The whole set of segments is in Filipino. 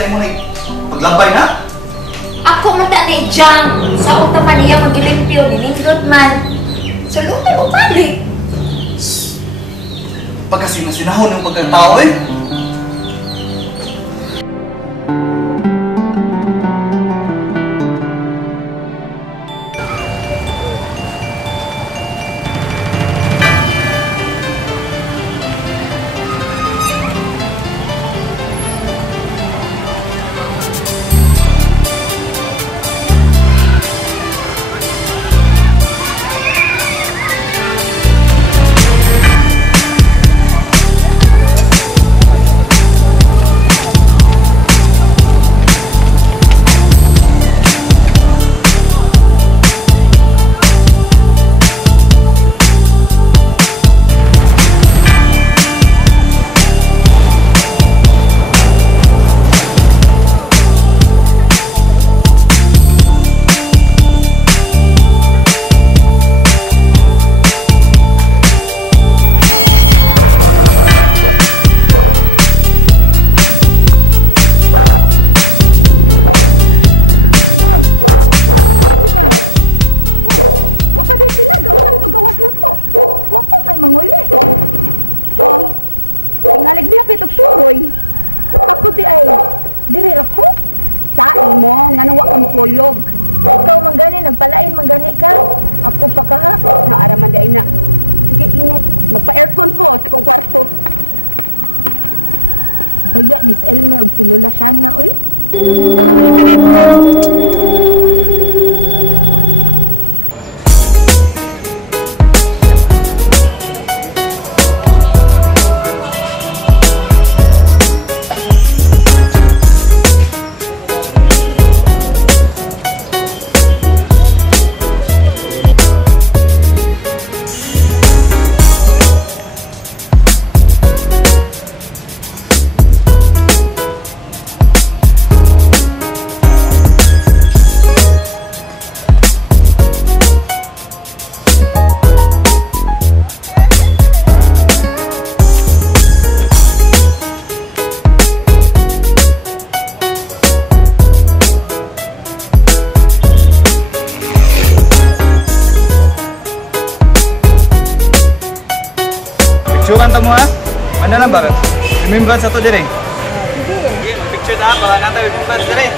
sa imo ni paglambay na? Ako man ni Jang. Sa uta man niya magilimpyo ni nindot man. Sa luto mo balik. Pagkasinasinahon ng pagkatao eh. Picturean tamu ha? Mana lang ba? Remembrance ato dire. Sige, picture ta para nata remembrance dire.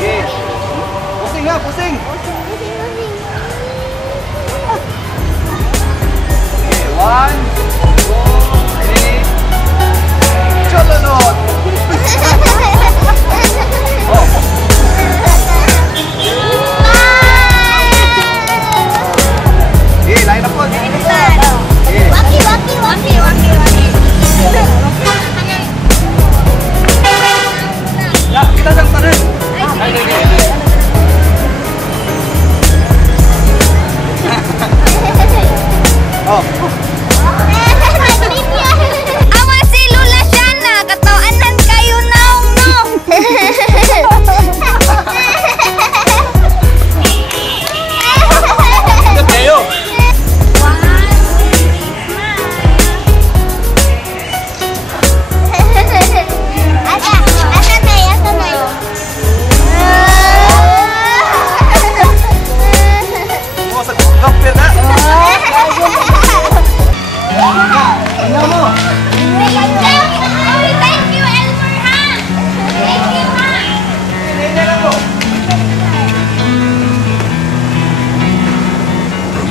Sige. Pusing ha, pusing. Okay, 1, 2, 3. Chalonot. Oh. Lain apa? Ya, kita sang tangan. Oh. Awas si Lula Shana, katawanan kayo naong no. Kayo.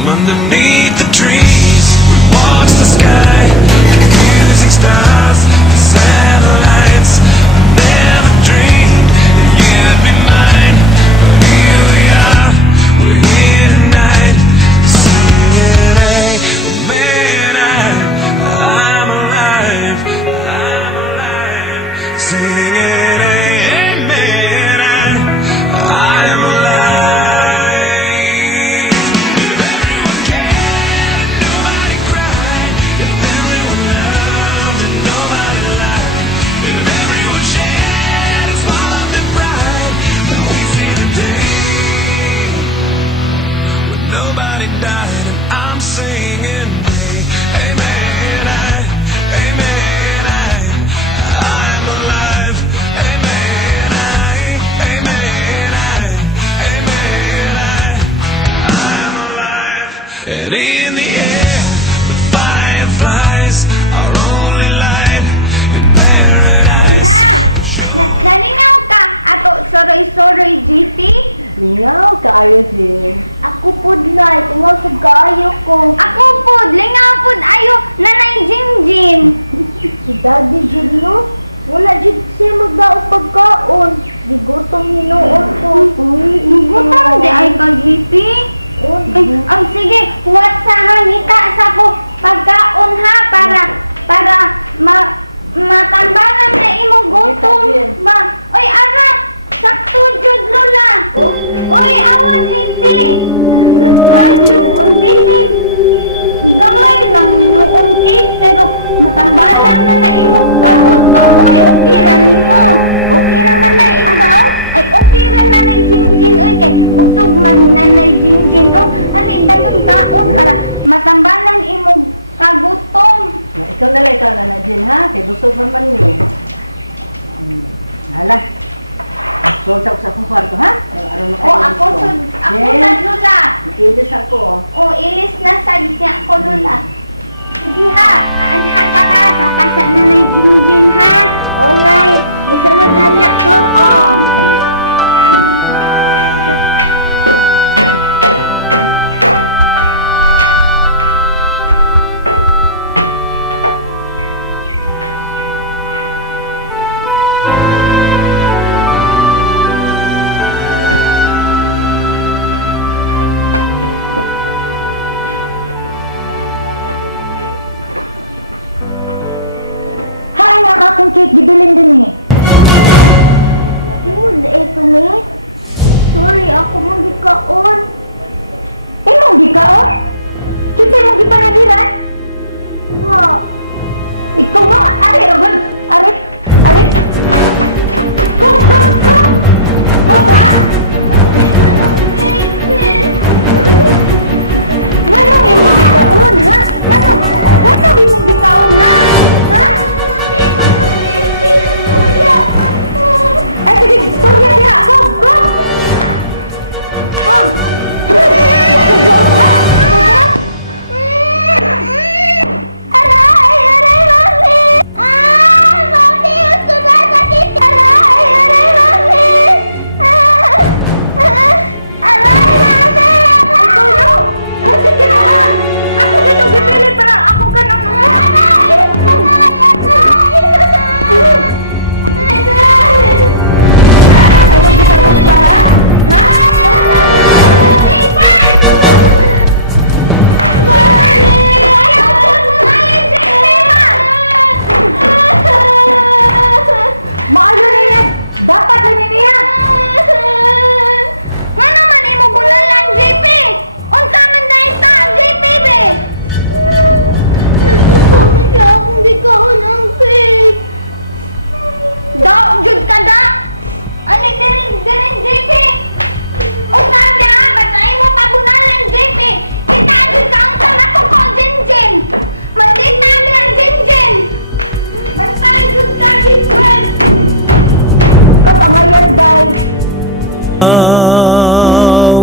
Underneath the trees, we watch the sky, confusing stars, satellites. I never dreamed that you'd be mine, but here we are, we're here tonight, singing, hey, man, I'm alive, singing, hey, man, I'm alive. Nobody cried, if everyone loved and that in the air the fireflies are only light in paradise.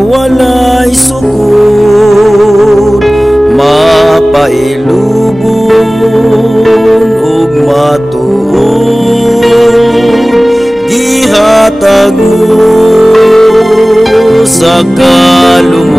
Walay sukod, mapailubon ug matuod, gihatag mo sa kalungan.